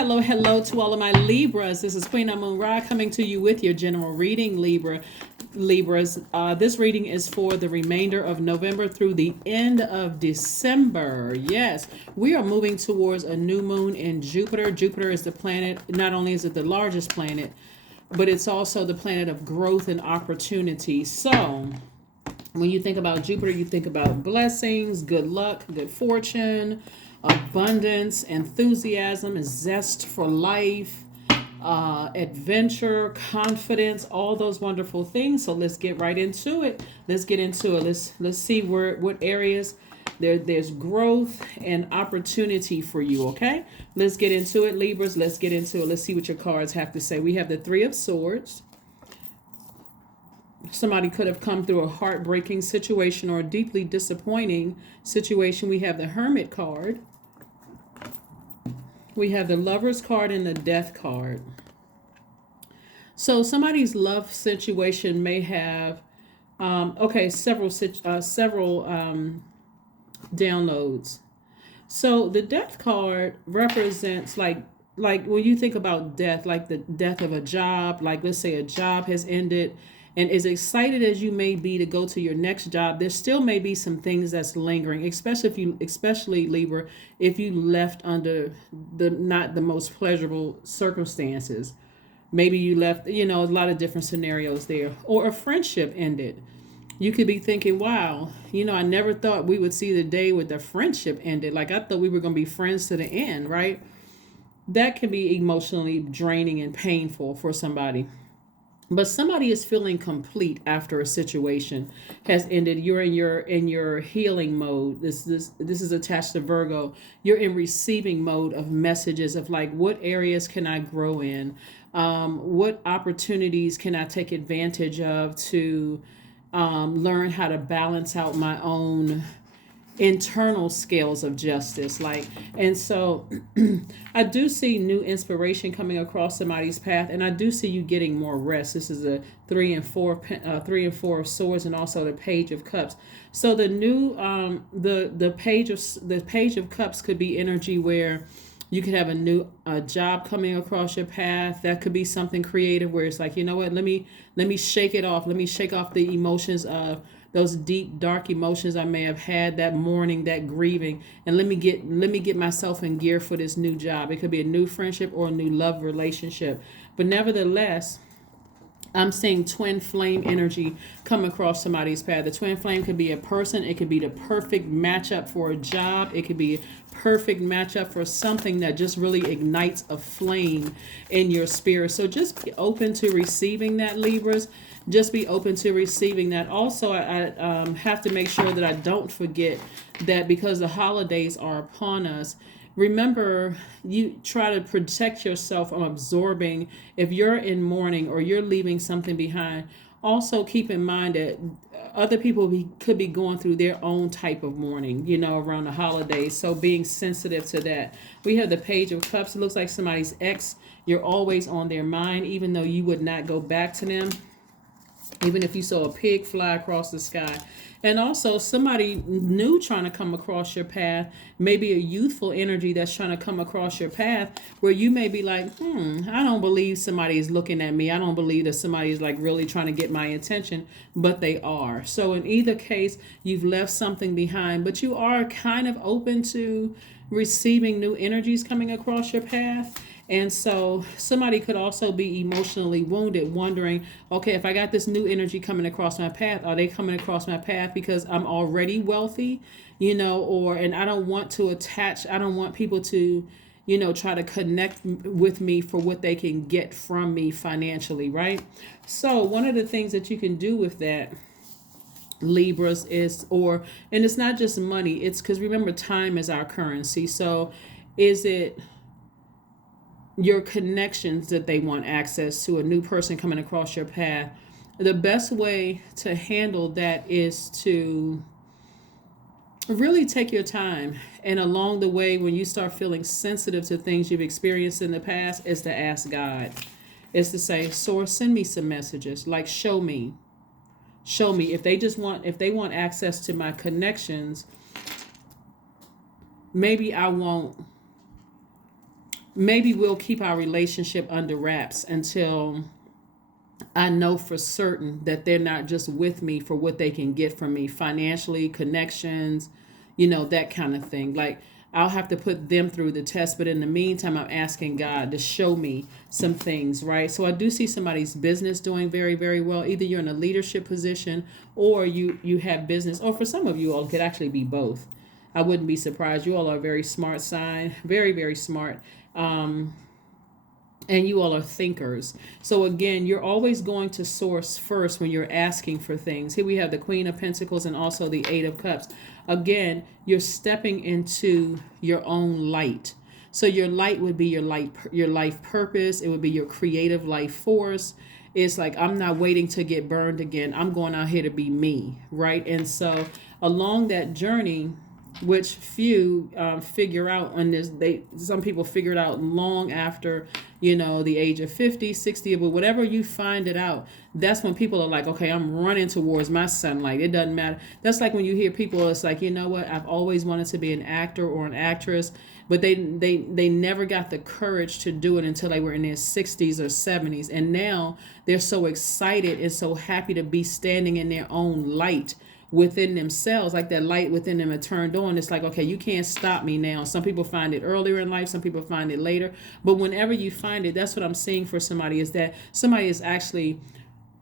Hello, hello to all of my Libras. This is Queen Amun Ra coming to you with your general reading, Libras. This reading is for the remainder of November through the end of December. Yes, we are moving towards a new moon in Jupiter. Jupiter is the planet, not only is it the largest planet, but it's also the planet of growth and opportunity. So, when you think about Jupiter, you think about blessings, good luck, good fortune, abundance, enthusiasm, zest for life, adventure, confidence, all those wonderful things. So let's get right into it. Let's see what areas there's growth and opportunity for you. Okay, let's get into it, Libras. Let's get into it. Let's see what your cards have to say. We have the Three of Swords. Somebody could have come through a heartbreaking situation or a deeply disappointing situation. We have the Hermit card. We have the Lover's card and the Death card. So somebody's love situation may have several downloads. So the Death card represents like when you think about death, like the death of a job, like let's say a job has ended, and as excited as you may be to go to your next job, there still may be some things that's lingering, especially Libra, if you left under the not the most pleasurable circumstances. Maybe you left, a lot of different scenarios there, or a friendship ended. You could be thinking, wow, I never thought we would see the day with the friendship ended. Like I thought we were going to be friends to the end, right? That can be emotionally draining and painful for somebody. But somebody is feeling complete after a situation has ended. You're in your healing mode. This is attached to Virgo. You're in receiving mode of messages of like, what areas can I grow in? What opportunities can I take advantage of to learn how to balance out my own internal scales of justice, and so I do see new inspiration coming across somebody's path, and I do see you getting more rest. This is a three and four of swords, and also the Page of Cups. So the new the Page of Cups could be energy where you could have a new job coming across your path. That could be something creative where it's like, you know what, let me shake it off. Let me shake off the emotions of those deep dark emotions I may have had that morning, that grieving, and let me get myself in gear for this new job. It could be a new friendship or a new love relationship, but nevertheless, I'm seeing twin flame energy come across somebody's path. The twin flame could be a person. It could be the perfect matchup for a job. It could be a perfect matchup for something that just really ignites a flame in your spirit. So just be open to receiving that, Libras. Just be open to receiving that. Also, I have to make sure that I don't forget that because the holidays are upon us. Remember, you try to protect yourself from absorbing. If you're in mourning or you're leaving something behind, also keep in mind that other people could be going through their own type of mourning, around the holidays. So being sensitive to that. We have the Page of Cups. It looks like somebody's ex. You're always on their mind, even though you would not go back to them. Even if you saw a pig fly across the sky. And also somebody new trying to come across your path, maybe a youthful energy that's trying to come across your path where you may be like, I don't believe somebody is looking at me. I don't believe that somebody is like really trying to get my attention, but they are. So in either case, you've left something behind, but you are kind of open to receiving new energies coming across your path. And so somebody could also be emotionally wounded, wondering, okay, if I got this new energy coming across my path, are they coming across my path because I'm already wealthy, and I don't want to attach, I don't want people to, try to connect with me for what they can get from me financially, right? So one of the things that you can do with that, Libras, and it's not just money, it's because remember, time is our currency. So is it your connections that they want access to, a new person coming across your path? The best way to handle that is to really take your time. And along the way, when you start feeling sensitive to things you've experienced in the past, is to ask God. Is to say, Source, send me some messages. Like, show me. If they want access to my connections, maybe I won't maybe we'll keep our relationship under wraps until I know for certain that they're not just with me for what they can get from me financially, connections, that kind of thing. Like, I'll have to put them through the test, but in the meantime, I'm asking God to show me some things, right? So I do see somebody's business doing very, very well. Either you're in a leadership position, or you have business, or for some of you all, it could actually be both. I wouldn't be surprised. You all are a very smart sign, very, very smart. And you all are thinkers. So again, you're always going to source first when you're asking for things. Here we have the Queen of Pentacles and also the Eight of Cups. Again, you're stepping into your own light. So your light would be your life purpose. It would be your creative life force. It's like, I'm not waiting to get burned again. I'm going out here to be me, right? And so along that journey, which few figure out on this, some people figure it out long after the age of 50, 60, but whatever you find it out, that's when people are like, okay, I'm running towards my sunlight. It doesn't matter. That's like when you hear people, it's like, you know what, I've always wanted to be an actor or an actress, but they never got the courage to do it until they were in their 60s or 70s, and now they're so excited and so happy to be standing in their own light within themselves, like that light within them had turned on. It's like, okay, you can't stop me now. Some people find it earlier in life, some people find it later, but whenever you find it, that's what I'm seeing for somebody, is that somebody is actually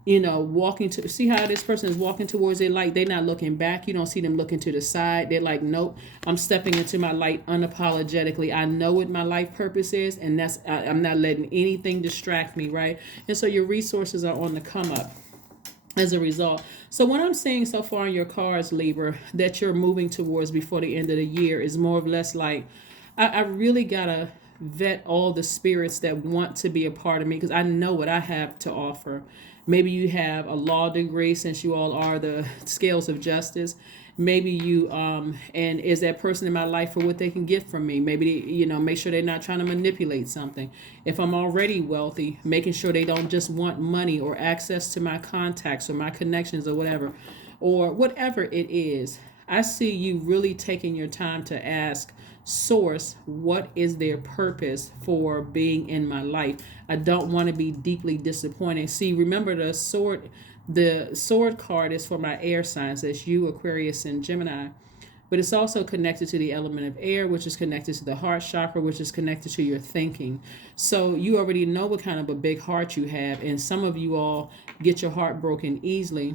walking to see how this person is walking towards their light. They're not looking back. You don't see them looking to the side. They're like, nope, I'm stepping into my light unapologetically. I know what my life purpose is, and I'm not letting anything distract me, right? And so your resources are on the come up as a result. So what I'm seeing so far in your cards, Libra, that you're moving towards before the end of the year is more or less like, I really gotta vet all the spirits that want to be a part of me, because I know what I have to offer. Maybe you have a law degree, since you all are the scales of justice. Maybe you and is that person in my life for what they can get from me. Maybe make sure they're not trying to manipulate something. If I'm already wealthy, making sure they don't just want money or access to my contacts or my connections or whatever it is. I see you really taking your time to ask source, what is their purpose for being in my life? I don't want to be deeply disappointed. See, remember the sword card is for my air signs. That's you, Aquarius, and Gemini. But it's also connected to the element of air, which is connected to the heart chakra, which is connected to your thinking. So you already know what kind of a big heart you have. And some of you all get your heart broken easily.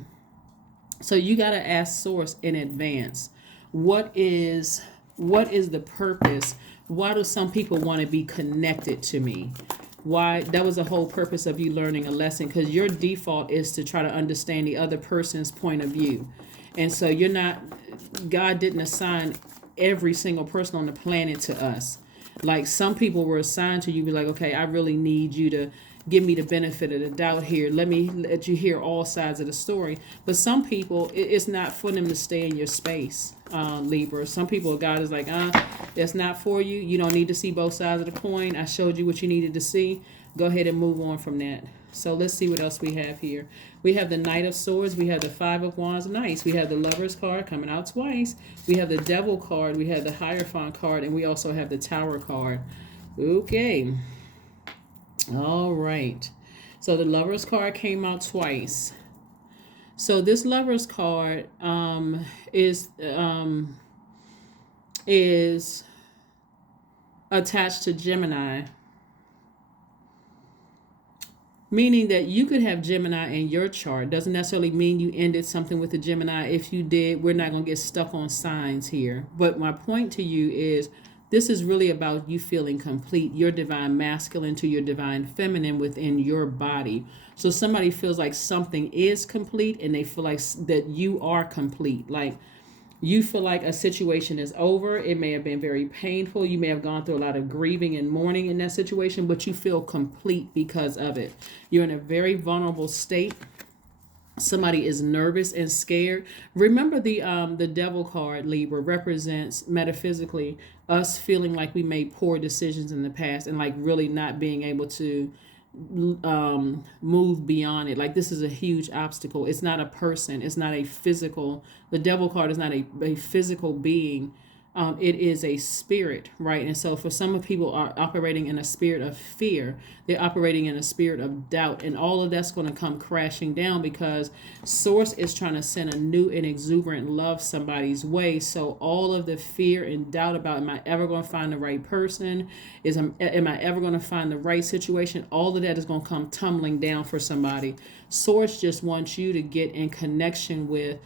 So you got to ask source in advance. What is the purpose? Why do some people want to be connected to me? Why? That was the whole purpose of you learning a lesson, because your default is to try to understand the other person's point of view. And so God didn't assign every single person on the planet to us. Like, some people were assigned to you, be like, okay, I really need you to give me the benefit of the doubt here. Let me let you hear all sides of the story. But some people, it's not for them to stay in your space, Libra. Some people, God is like, that's not for you. You don't need to see both sides of the coin. I showed you what you needed to see. Go ahead and move on from that. So let's see what else we have here. We have the Knight of Swords. We have the Five of Wands. Nice. We have the Lover's card coming out twice. We have the Devil card. We have the Hierophant card. And we also have the Tower card. Okay. All right. So the Lover's card came out twice. So this Lover's card is attached to Gemini, meaning that you could have Gemini in your chart. Doesn't necessarily mean you ended something with the Gemini. If you did, we're not going to get stuck on signs here. But my point to you is, this is really about you feeling complete, your divine masculine to your divine feminine within your body. So somebody feels like something is complete, and they feel like that you are complete. Like, you feel like a situation is over. It may have been very painful. You may have gone through a lot of grieving and mourning in that situation, but you feel complete because of it. You're in a very vulnerable state. Somebody is nervous and scared. Remember, the Devil card, Libra, represents metaphysically us feeling like we made poor decisions in the past, and like really not being able to move beyond it. Like, this is a huge obstacle. It's not a person. It's not a physical. The Devil card is not a physical being It is a spirit, right? And so for some of people are operating in a spirit of fear. They're operating in a spirit of doubt, and all of that's going to come crashing down because Source is trying to send a new and exuberant love somebody's way. So all of the fear and doubt about, am I ever going to find the right person? Am I ever going to find the right situation? All of that is going to come tumbling down for somebody. Source just wants you to get in connection with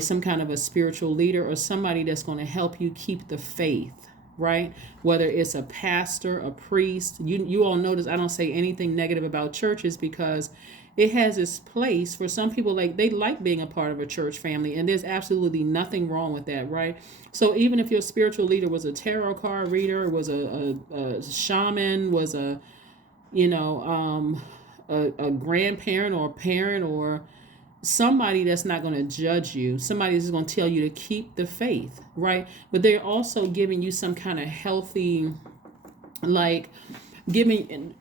some kind of a spiritual leader or somebody that's going to help you keep the faith, right? Whether it's a pastor, a priest. You all notice I don't say anything negative about churches because it has its place. For some people, like, they like being a part of a church family, and there's absolutely nothing wrong with that, right? So even if your spiritual leader was a tarot card reader, was a shaman, was a grandparent or a parent, or somebody that's not going to judge you, somebody that's going to tell you to keep the faith, right? But they're also giving you some kind of healthy, like, showing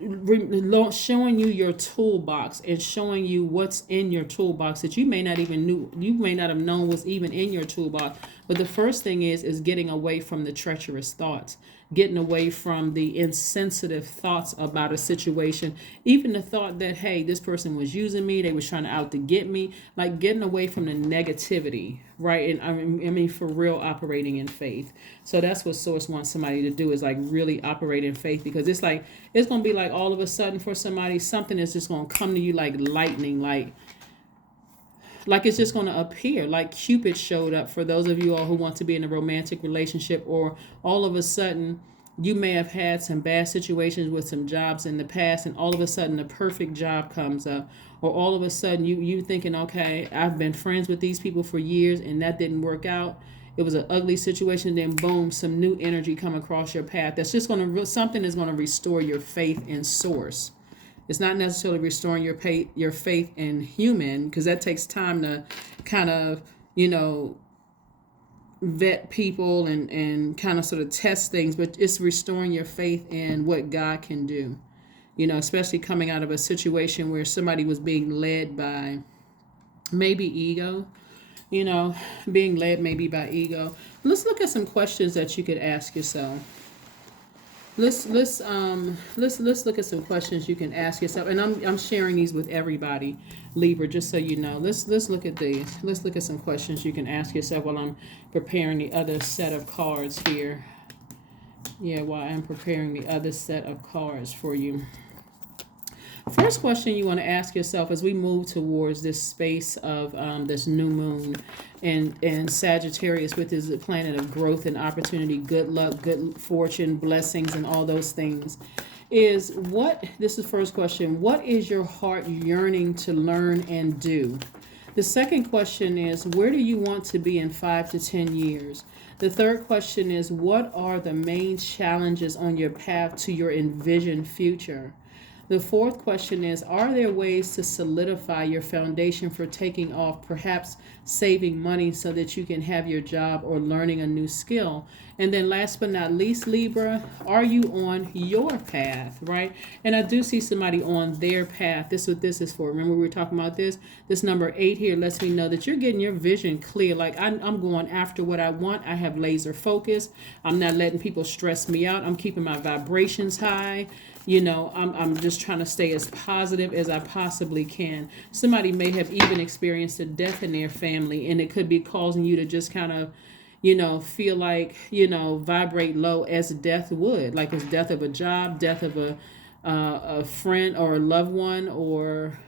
you your toolbox and showing you what's in your toolbox that you may not have known was even in your toolbox. But the first thing is getting away from the treacherous thoughts, getting away from the insensitive thoughts about a situation, even the thought that, hey, this person was using me, they was trying to out to get me, like getting away from the negativity, right? And I mean for real, operating in faith. So that's what Source wants somebody to do, is like really operate in faith, because it's going to be like all of a sudden for somebody, something is just going to come to you like lightning, like it's just going to appear, like Cupid showed up for those of you all who want to be in a romantic relationship, or all of a sudden you may have had some bad situations with some jobs in the past, and all of a sudden the perfect job comes up, or all of a sudden you thinking, okay, I've been friends with these people for years and that didn't work out. It was an ugly situation. Then boom, some new energy come across your path. That's just something is going to restore your faith in Source. It's not necessarily restoring your faith in human, because that takes time to kind of, vet people and kind of sort of test things. But it's restoring your faith in what God can do, especially coming out of a situation where somebody was being led by maybe ego, being led maybe by ego. Let's look at some questions that you could ask yourself. Let's look at some questions you can ask yourself, and I'm sharing these with everybody, Libra, just so you know. Let's look at these. Let's look at some questions you can ask yourself while I'm preparing the other set of cards here. Yeah, while I'm preparing the other set of cards for you. First question you want to ask yourself as we move towards this space of this new moon and Sagittarius, which is the planet of growth and opportunity, good luck, good fortune, blessings, and all those things, this is first question, what is your heart yearning to learn and do? The second question is, where do you want to be in 5 to 10 years? The third question is, what are the main challenges on your path to your envisioned future? The fourth question is, are there ways to solidify your foundation for taking off, perhaps saving money so that you can have your job or learning a new skill? And then last but not least, Libra, are you on your path, right? And I do see somebody on their path. This is what this is for. Remember we were talking about this? This number 8 here lets me know that you're getting your vision clear. Like I'm going after what I want. I have laser focus. I'm not letting people stress me out. I'm keeping my vibrations high. I'm just trying to stay as positive as I possibly can. Somebody may have even experienced a death in their family, and it could be causing you to just kind of, feel like, vibrate low as death would. Like it's death of a job, death of a friend or a loved one, or,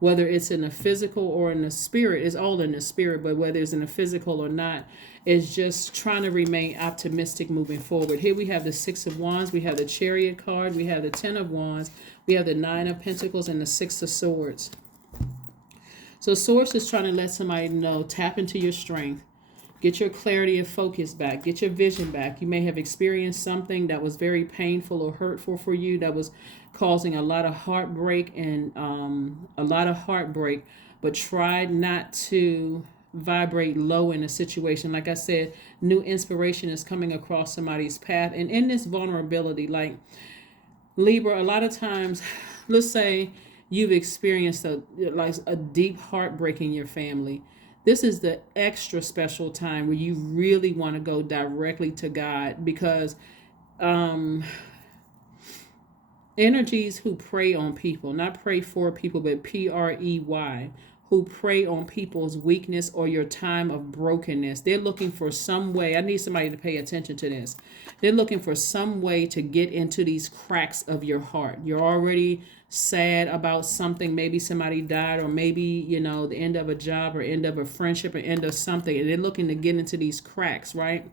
whether it's in the physical or in the spirit. It's all in the spirit, but whether it's in the physical or not, is just trying to remain optimistic moving forward. Here we have the 6 of Wands, we have the Chariot card, we have the 10 of Wands, we have the 9 of Pentacles, and the 6 of Swords. So Source is trying to let somebody know, tap into your strength, get your clarity of focus back, get your vision back. You may have experienced something that was very painful or hurtful for you, that was causing a lot of heartbreak but try not to vibrate low in a situation. Like I said, new inspiration is coming across somebody's path. And in this vulnerability, like Libra, a lot of times, let's say you've experienced a deep heartbreak in your family. This is the extra special time where you really want to go directly to God, because um, energies who prey on people, not pray for people, but PREY, who prey on people's weakness or your time of brokenness. They're looking for some way. I need somebody to pay attention to this. They're looking for some way to get into these cracks of your heart. You're already sad about something. Maybe somebody died, or maybe, the end of a job, or end of a friendship, or end of something. And they're looking to get into these cracks, right?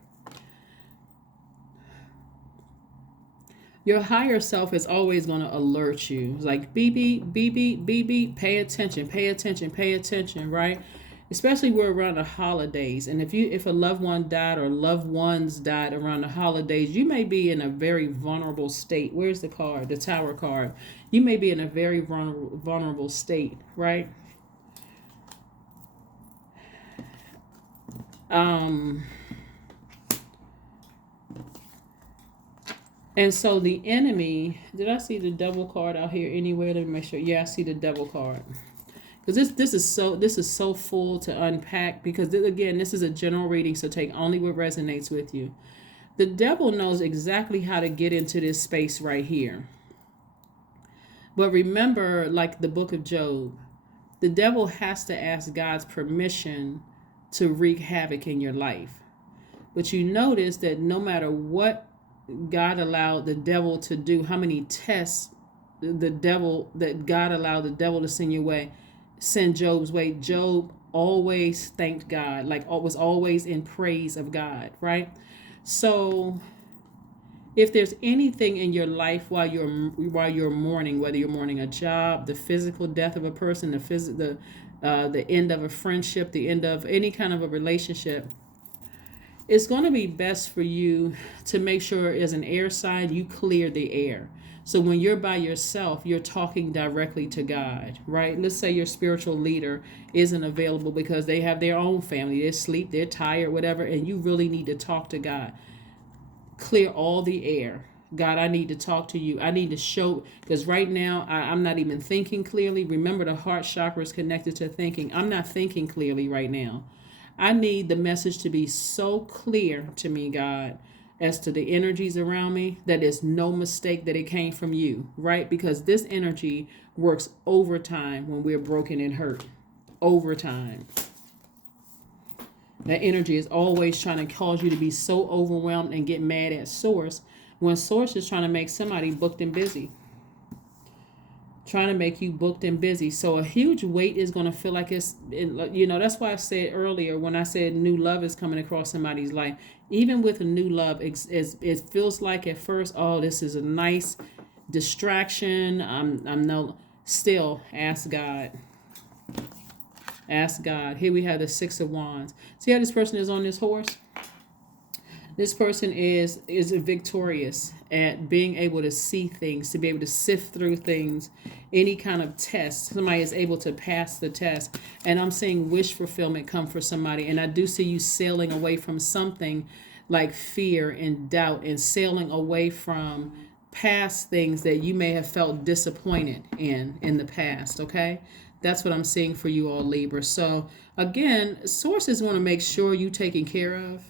Your higher self is always going to alert you. It's like, beep, beep, beep, beep, beep, beep, pay attention, pay attention, pay attention, right? Especially we're around the holidays. And if a loved one died, or loved ones died around the holidays, you may be in a very vulnerable state. Where's the card? The Tower card. You may be in a very vulnerable state, right? And so the enemy, did I see the devil card out here anywhere? Let me make sure. Yeah, I see the devil card. Because this is so full to unpack, because again, this is a general reading, so take only what resonates with you. The devil knows exactly how to get into this space right here. But remember, like the book of Job, the devil has to ask God's permission to wreak havoc in your life. But you notice that no matter what God allowed the devil to do, how many tests that God allowed the devil to send Job's way, Job always thanked God, like was always in praise of God, right? So if there's anything in your life while you're mourning, whether you're mourning a job, the physical death of a person, the end of a friendship, the end of any kind of a relationship, it's going to be best for you to make sure, as an air sign, you clear the air. So when you're by yourself, you're talking directly to God, right? Let's say your spiritual leader isn't available because they have their own family. They're asleep, they're tired, whatever, and you really need to talk to God. Clear all the air. God, I need to talk to you. I need to show, because right now I'm not even thinking clearly. Remember, the heart chakra is connected to thinking. I'm not thinking clearly right now. I need the message to be so clear to me, God, as to the energies around me, that there's no mistake that it came from you, right? Because this energy works overtime when we're broken and hurt. Overtime. That energy is always trying to cause you to be so overwhelmed and get mad at Source, when Source is trying to make somebody booked and busy. Trying to make you booked and busy. So a huge weight is going to feel like that's why I said earlier, when I said new love is coming across somebody's life, even with a new love, it feels like at first, oh, this is a nice distraction. Still ask God. Ask God. Here we have the Six of Wands. See how this person is on this horse? This person is victorious at being able to see things, to be able to sift through things, any kind of test. Somebody is able to pass the test. And I'm seeing wish fulfillment come for somebody. And I do see you sailing away from something like fear and doubt, and sailing away from past things that you may have felt disappointed in the past, okay? That's what I'm seeing for you all, Libra. So again, sources want to make sure you're taken care of.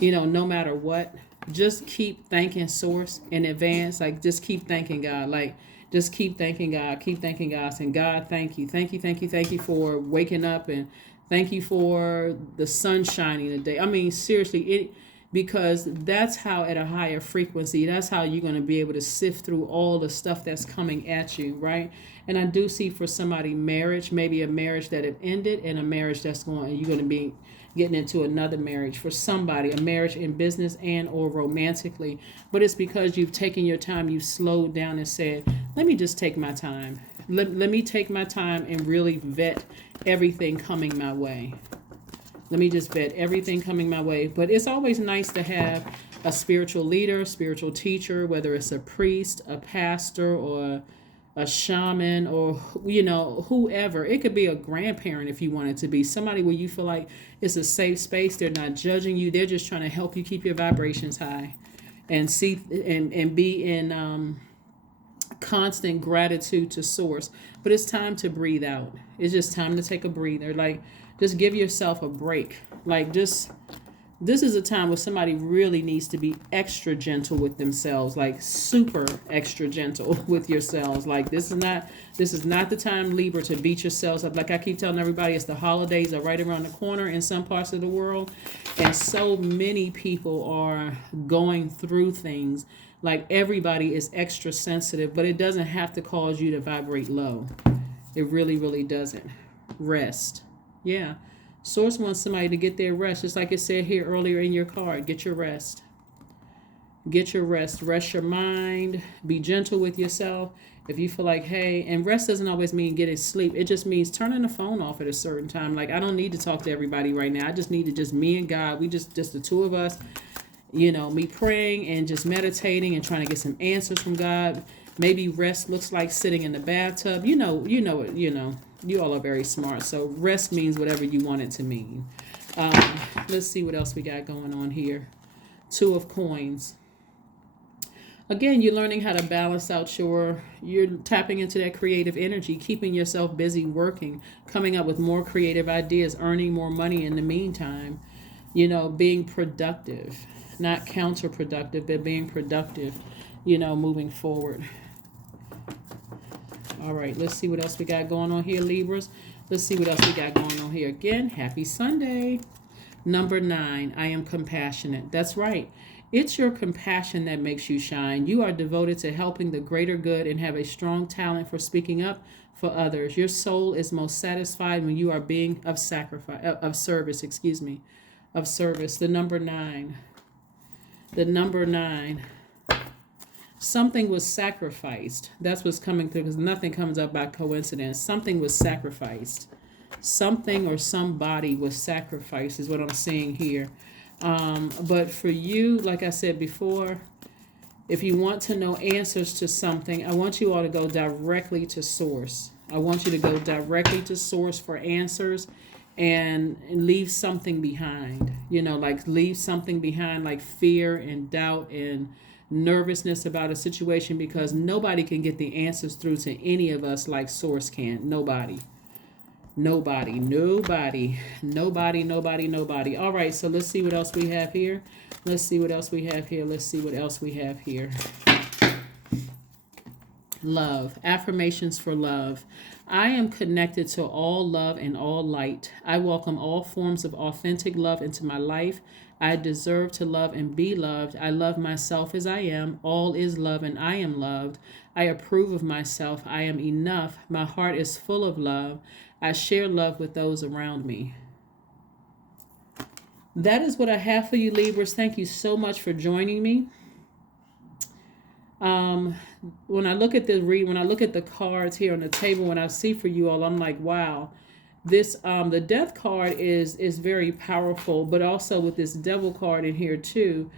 No matter what, just keep thanking Source in advance. Like, just keep thanking God. Like, just keep thanking God. Keep thanking God. Saying, God, thank you. Thank you, thank you, thank you for waking up. And thank you for the sun shining today. I mean, seriously, because that's how, at a higher frequency, that's how you're going to be able to sift through all the stuff that's coming at you, right? And I do see for somebody marriage, maybe a marriage that had ended, and a marriage that's you're going to be getting into another marriage. For somebody, a marriage in business and or romantically. But it's because you've taken your time, you've slowed down and said, let me just take my time. Let me take my time and really vet everything coming my way. Let me just vet everything coming my way. But it's always nice to have a spiritual leader, spiritual teacher, whether it's a priest, a pastor, or a shaman, or whoever. It could be a grandparent if you want it to be somebody where you feel like it's a safe space. They're not judging you. They're just trying to help you keep your vibrations high and see and be in constant gratitude to source. But it's time to breathe out. It's just time to take a breather. Like, just give yourself a break. Like, just, this is a time where somebody really needs to be extra gentle with themselves, like super extra gentle with yourselves. Like, this is not the time, Libra, to beat yourselves up. Like I keep telling everybody, it's the holidays are right around the corner in some parts of the world, and so many people are going through things. Like, everybody is extra sensitive, but it doesn't have to cause you to vibrate low. It really, really doesn't. Rest. Yeah. Source wants somebody to get their rest, just like it said here earlier in your card. Get your rest. Get your rest. Rest your mind. Be gentle with yourself. If you feel like, hey, and rest doesn't always mean getting sleep. It just means turning the phone off at a certain time. Like, I don't need to talk to everybody right now. I just need to just me and God. We just the two of us, me praying and just meditating and trying to get some answers from God. Maybe rest looks like sitting in the bathtub. You all are very smart. So rest means whatever you want it to mean. Let's see what else we got going on here. Two of Coins. Again, you're learning how to balance out you're tapping into that creative energy, keeping yourself busy working, coming up with more creative ideas, earning more money in the meantime, being productive, not counterproductive, but being productive, moving forward. All right, let's see what else we got going on here, Libras. Let's see what else we got going on here. Again, happy Sunday. Number 9, I am compassionate. That's right. It's your compassion that makes you shine. You are devoted to helping the greater good and have a strong talent for speaking up for others. Your soul is most satisfied when you are being of service. The number 9. The number 9. Something was sacrificed. That's what's coming through, because nothing comes up by coincidence. Something was sacrificed. Something or somebody was sacrificed is what I'm seeing here. But for you, like I said before, if you want to know answers to something, I want you all to go directly to source. I want you to go directly to source for answers and leave something behind. Like leave something behind, like fear and doubt and nervousness about a situation, because nobody can get the answers through to any of us like source can. Nobody. All right, so let's see what else we have here. Love. Affirmations for love. I am connected to all love and all light. I welcome all forms of authentic love into my life. I deserve to love and be loved. I love myself as I am. All is love and I am loved. I approve of myself. I am enough. My heart is full of love. I share love with those around me. That is what I have for you, Libras. Thank you so much for joining me. When I look at the cards here on the table, when I see for you all, I'm like, wow. This the death card is very powerful, but also with this devil card in here too,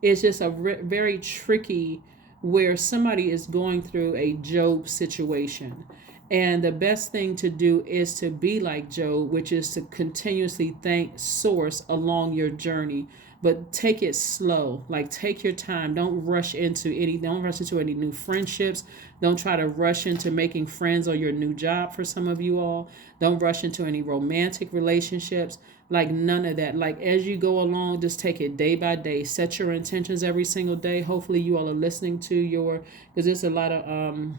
it's just a very tricky, where somebody is going through a Job situation. And the best thing to do is to be like Job, which is to continuously thank source along your journey. But take it slow. Like, take your time. Don't rush into any new friendships. Don't try to rush into making friends or your new job for some of you all. Don't rush into any romantic relationships. Like, none of that. Like, as you go along, just take it day by day. Set your intentions every single day. Hopefully you all are listening to because there's a lot of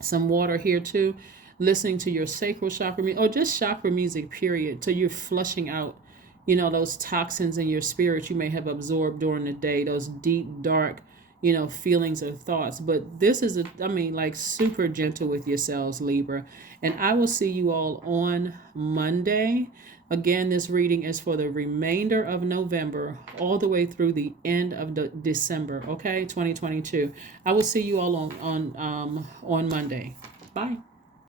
some water here too. Listening to your sacral chakra music, or just chakra music, period. So you're flushing out those toxins in your spirit you may have absorbed during the day, those deep, dark, feelings or thoughts. But this is super gentle with yourselves, Libra. And I will see you all on Monday. Again, this reading is for the remainder of November, all the way through the end of December, 2022. I will see you all on Monday. Bye.